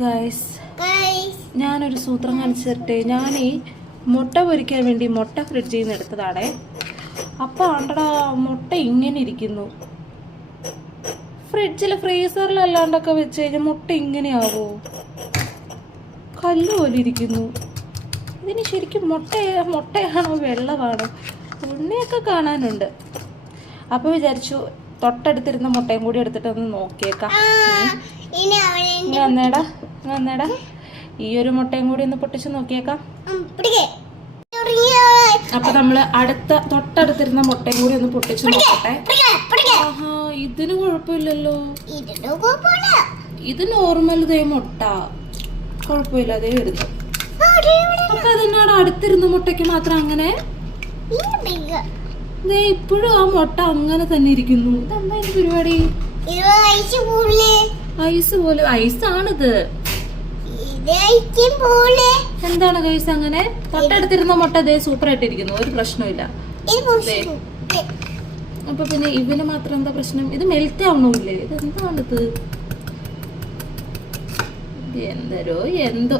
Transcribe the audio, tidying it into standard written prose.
Guys ഞാനൊരു സൂത്രം കാണിച്ചു തരട്ടെ. ഞാനീ മുട്ട പൊരിക്കാൻ വേണ്ടി മുട്ട ഫ്രിഡ്ജിൽ നിന്ന് എടുത്തതാണേ. അപ്പം ആണ്ടടാ മുട്ട ഇങ്ങനെ ഇരിക്കുന്നു. ഫ്രിഡ്ജിൽ ഫ്രീസറിലല്ലാണ്ടൊക്കെ വെച്ച് കഴിഞ്ഞാൽ മുട്ട ഇങ്ങനെയാവോ? കല്ല് പോലെ ഇരിക്കുന്നു. ഇതിന് ശരിക്കും മുട്ടയാണോ വെള്ളമാണോ? ഉണ്ണിയൊക്കെ കാണാനുണ്ട്. അപ്പോൾ വിചാരിച്ചു തൊട്ടടുത്തിരുന്ന മുട്ടയും കൂടി എടുത്തിട്ട് ഒന്ന് നോക്കിയേക്കാം. വന്നേടാ ഈ ഒരു മുട്ടയും കൂടി ഒന്ന് പൊട്ടിച്ച് നോക്കിയേക്കാം. അപ്പൊ നമ്മള് തൊട്ടടുത്തിരുന്ന മുട്ടയും കൂടി ഒന്ന് പൊട്ടിച്ച് നോക്കട്ടെ. ആഹാ, ഇതിന് കുഴപ്പമില്ലല്ലോ. ഇത് നോർമൽ ദേ മുട്ട, കുഴപ്പമില്ല. അതേ വരുന്നു. അപ്പൊ അതെന്നാണ് അടുത്തിരുന്ന മുട്ടയ്ക്ക് മാത്രം അങ്ങനെ? ഇപ്പോഴും ആ മുട്ട അങ്ങനെ തന്നെ ഇരിക്കുന്നു. ഇതെന്താ ഇതിന്റെ പരിപാടി? ഐസ് പോലെ. ഐസാണിത്. എന്താണ് ഗൈസ് അങ്ങനെ? തൊട്ടടുത്തിരുന്ന മുട്ട ദേ സൂപ്പർ ആയിട്ടിരിക്കുന്നു, ഒരു പ്രശ്നമില്ല. അപ്പൊ പിന്നെ ഇവന് മാത്രം എന്താ പ്രശ്നം? ഇത് മെൽറ്റ് ആവണില്ലേ? ഇതെന്താണിത്? എന്തോ